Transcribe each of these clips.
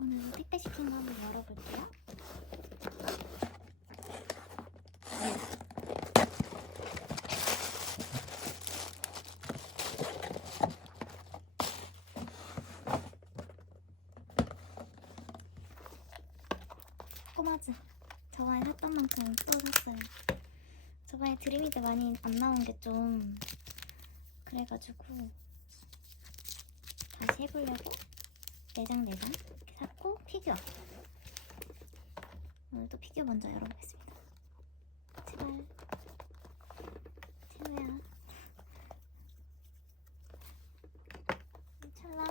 오늘 택배 시킨 거 한번 열어볼게요. 꼬마즈. 저번에 샀던 만큼 또 샀어요. 저번에 드림이드 많이 안 나온 게 좀 그래가지고 다시 해보려고 네장 네장 샀고 피규어. 오늘도 피규어 먼저 열어보겠습니다. 제발. 제발야 찰랑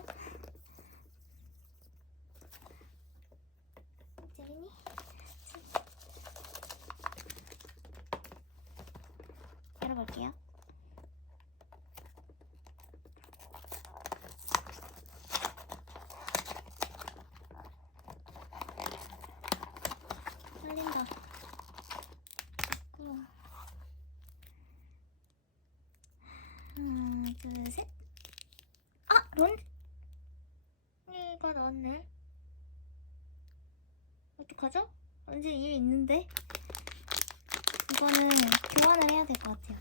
재민이? 열어볼게요 떨린다. 어. 하나, 둘, 셋. 아, 런. 이가 나왔네. 어떡하죠? 언제 일 있는데? 이거는 교환을 해야 될 것 같아요.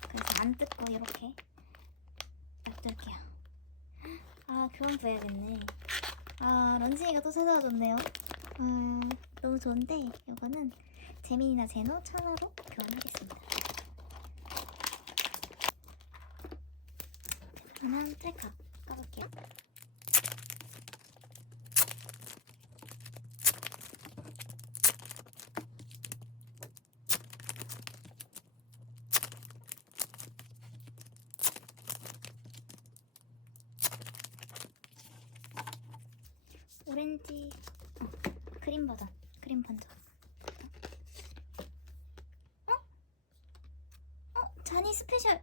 그래서 안 뜯고 이렇게 놔둘게요. 아, 교환부해야겠네. 아, 런쥔이가 또 찾아와줬네요. 음, 너무 좋은데 이거는 재민이나 제노 천하로 교환하겠습니다. 그러면 짤카 까볼게요. 오렌지 어, 그린 버전 그린 버전 어? 어? 자니 스페셜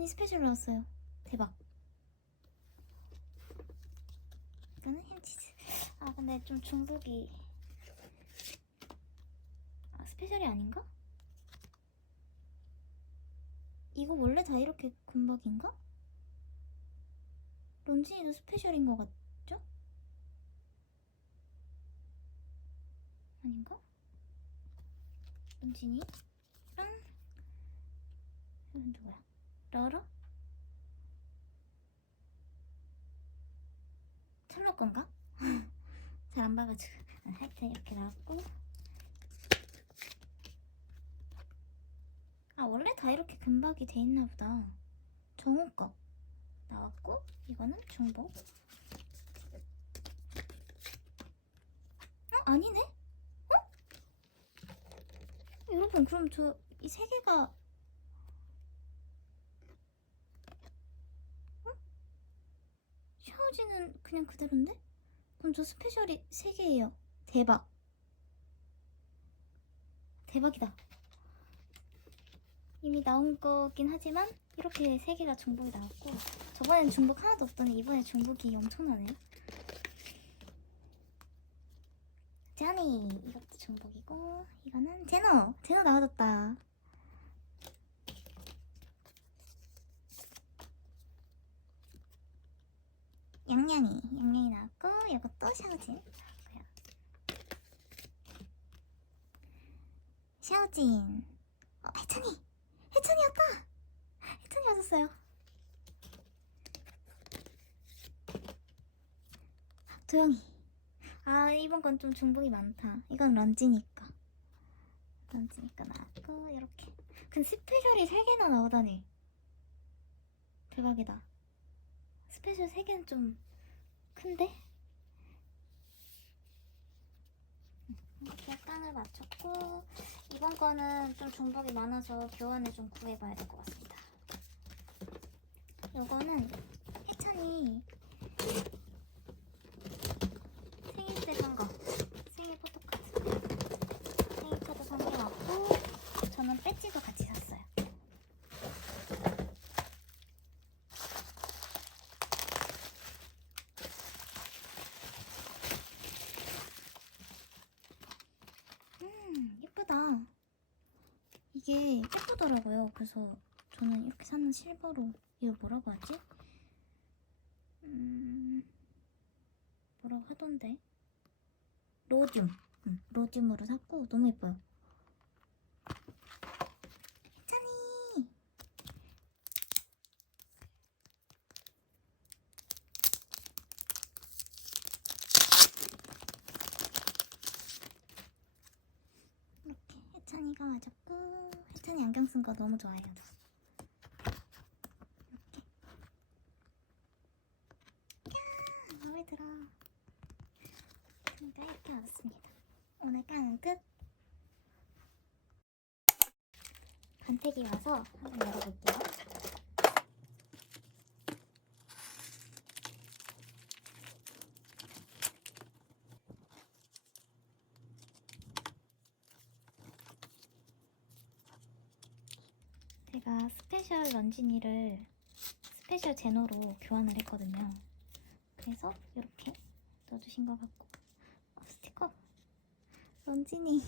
자니 스페셜 나왔어요 대박 이거는 햄치즈 아 근데 좀 중복이 아 스페셜이 아닌가? 이거 원래 다 이렇게 금박인가? 런쥔이도 스페셜인 것 같죠? 아닌가? 런쥔이 랑 이건 누구야? 러러? 찰러 건가? 잘 안 봐가지고 아, 하여튼 이렇게 나왔고 아 원래 다 이렇게 금박이 돼 있나 보다 정우 거 나왔고 이거는 중복 어? 아니네? 어? 여러분 그럼 저 이 세 개가 어? 샤오지는 그냥 그대로인데? 그럼 저 스페셜이 세 개예요 대박 대박이다 이미 나온 거긴 하지만 이렇게 세 개가 중복이 나왔고 저번엔 중복 하나도 없더니 이번에 중복이 엄청나네요. 짜니 이것도 중복이고 이거는 제노 제노 나와줬다. 양양이 양양이 나왔고 이것도 샤오진 나왔고요. 샤오진 어 해찬이 해찬이었다. 해찬이 왔었어요. 도영이. 아 이번 건 좀 중복이 많다. 이건 런지니까. 런지니까 나왔고 이렇게. 근데 스페셜이 3개나 나오다니. 대박이다. 스페셜 3개는 좀 큰데? 깡을 맞췄고 이번 거는 좀 중복이 많아서 교환을 좀 구해봐야 될 것 같습니다. 요거는 해찬이 생일 때 산 거. 생일 포토카드. 생일 카드 산게 왔고 저는 배지도 같이 샀어요. 음, 예쁘다. 이게 예쁘더라고요. 그래서 저는 이렇게 샀는 실버로 이거 뭐라고 하지? 음, 뭐라고 하던데? 로듐. 응, 로듐으로 샀고 너무 예뻐요. 혜찬이. 이렇게 혜찬이가 맞았고 안경 쓴 거 너무 좋아해요. 마음에 들어. 그러니까 이렇게 왔습니다. 오늘 깡은 끝. 간택이 와서 한번 열어볼게요. 제가 스페셜 런쥔이를 스페셜 제노로 교환을 했거든요. 그래서 이렇게 넣어주신 것 같고. 어, 스티커. 런쥔이.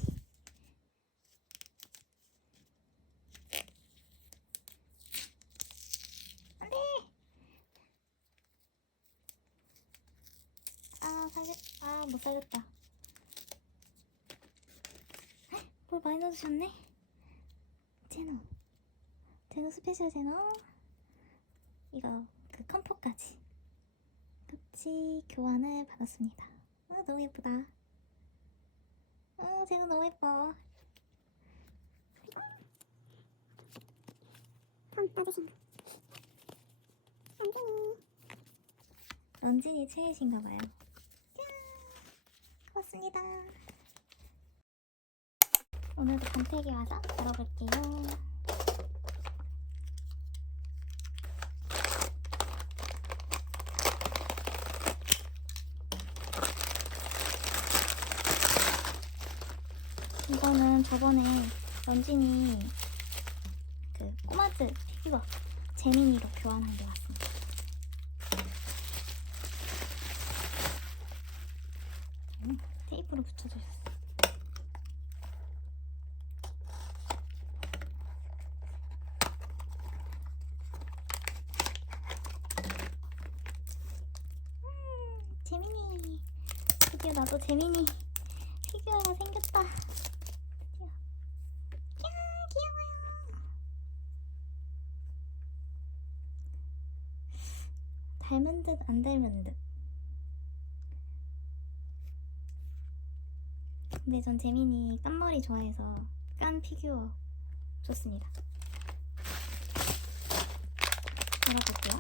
안돼! 아 아못 살렸다. 헉, 뭘 많이 넣어주셨네. 제노 제노 스페셜 제노 이거 그 컴포까지 같이 교환을 받았습니다. 아, 너무 예쁘다. 아, 제가 너무 예뻐. 돈 받으신 거. 런쥔이. 런쥔이 최애신가봐요. 고맙습니다. 오늘도 간택이 와서 열어볼게요. 이거는 저번에 런쥔이 그 꼬마즈 피규어 재민이로 교환한 게 왔습니다. 음, 테이프로 붙여주셨어. 음, 재민이. 드디어 나도 재민이 피규어가 생겼다. 드디어. 야, 귀여워요. 닮은 듯 안 닮은 듯. 근데 전 재민이 깐 머리 좋아해서 깐 피규어 좋습니다. 열어볼게요.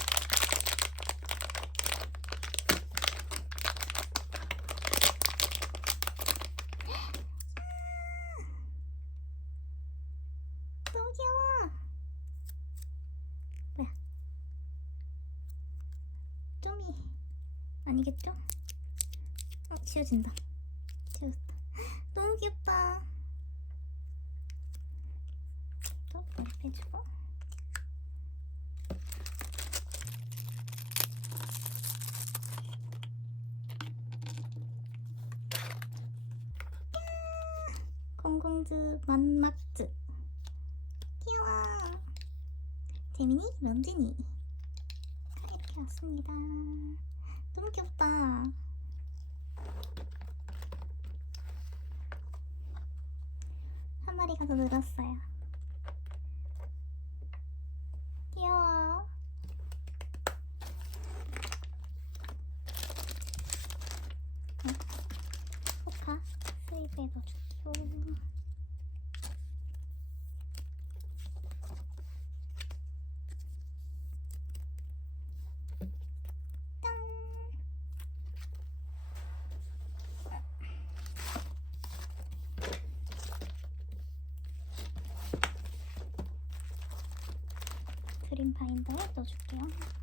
너무 귀여워. 뭐야? 좀이 아니겠죠? 어, 지워진다. 지워졌다. 너무 귀엽다. 또 머리 빼주고. 공공즈 만막즈 귀여워 재민이 런쥔이 이렇게 왔습니다 너무 귀엽다. 한 마리가 더 늘었어요. 귀여워 응? 포카 스웨이브에 넣어줄게요 짠! 그린 바인더에 넣어줄게요.